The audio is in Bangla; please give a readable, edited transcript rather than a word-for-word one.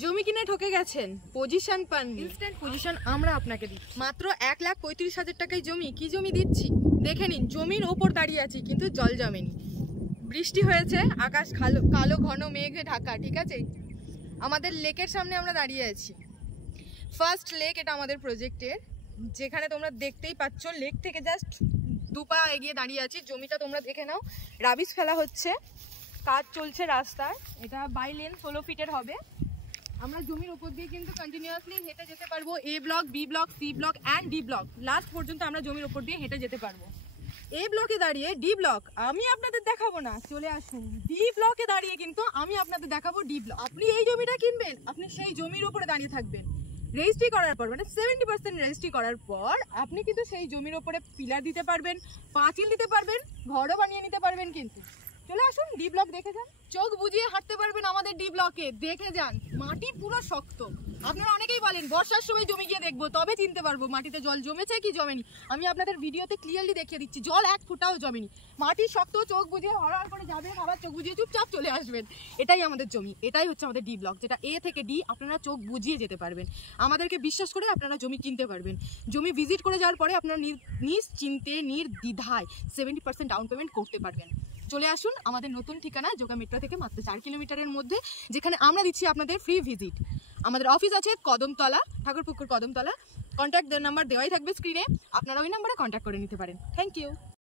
জমি কিনে ঠকে গেছেন, পজিশন পান, ইনস্ট্যান্ট পজিশন আমরা আপনাকে দিচ্ছি। মাত্র 1,35,000 টাকায় জমি। কি জমি দিচ্ছি দেখে নিন। জমির ওপর দাঁড়িয়ে আছি কিন্তু জল জমেনি। বৃষ্টি হয়েছে, আকাশ কালো ঘন মেঘে ঢাকা, ঠিক আছে। আমাদের লেকের সামনে আমরা দাঁড়িয়ে আছি। ফার্স্ট লেক এটা আমাদের প্রজেক্টের, যেখানে তোমরা দেখতেই পাচ্ছ লেক থেকে জাস্ট 2 পা এগিয়ে দাঁড়িয়ে আছি। জমিটা তোমরা দেখে নাও, রাবিশ ফেলা হচ্ছে, কাজ চলছে রাস্তার। এটা বাই লেন 16 ফিটের হবে। আমরা জমির উপর দিয়ে কিন্তু কন্টিনিউয়াসলি হেঁটে যেতে পারবো। A block, B block, C block and D block, last পর্যন্ত আমরা জমির উপর দিয়ে হেঁটে যেতে পারবো। এ ব্লকে দাঁড়িয়ে ডি ব্লক আমি আপনাদের দেখাবো না, চলে আসুন। ডি ব্লকে দাঁড়িয়ে কিন্তু আমি আপনাদের দেখাবো ডি ব্লক। আপনি এই জমিটা কিনবেন, আপনি সেই জমির উপরে দাঁড়িয়ে থাকবেন। রেজিস্ট্রি করার পর, মানে 70% রেজিস্ট্রি করার পর আপনি কিন্তু সেই জমির উপরে পিলার দিতে পারবেন, পাঁচিল দিতে পারবেন, ঘরও বানিয়ে নিতে পারবেন। কিন্তু চলে আসুন, ডি ব্লক দেখে যান। চোখ বুজিয়ে হাঁটতে পারবেন আমাদের ডি ব্লকে, দেখে যান। মাটি পুরো শক্ত। আপনারা অনেকেই বলেন বর্ষার সময় জমি গিয়ে দেখবো, তবে চিনতে পারবো মাটিতে জল জমেছে কি জমেনি। আমি আপনাদের ভিডিওতে ক্লিয়ারলি দেখিয়ে দিচ্ছি, জল 1 ফোঁটাও জমেনি। মাটি শক্ত, চোখ বুজিয়ে হড়হড় করে যাবেন, আবার চোখ বুজিয়ে চুপচাপ চলে আসবেন। এটাই আমাদের জমি, এটাই হচ্ছে আমাদের ডি ব্লক, যেটা এ থেকে ডি আপনারা চোখ বুজিয়ে যেতে পারবেন। আমাদেরকে বিশ্বাস করে আপনারা জমি কিনতে পারবেন। জমি ভিজিট করে যাওয়ার পরে আপনারা নিশ্চিন্তে নির্দ্বিধায় 70% ডাউন পেমেন্ট করতে পারবেন। চলে আসুন আমাদের নতুন ঠিকানা, যোগা মেট্রো থেকে মাত্র 4 কিলোমিটারের মধ্যে, যেখানে আমরা দিচ্ছি আপনাদের ফ্রি ভিজিট। আমাদের অফিস আছে কদমতলা, ঠাকুরপুকুর কদমতলা। কন্ট্যাক্ট নাম্বার দেওয়াই থাকবে স্ক্রিনে, আপনারা ওই নাম্বারে কন্ট্যাক্ট করে নিতে পারেন। Thank you.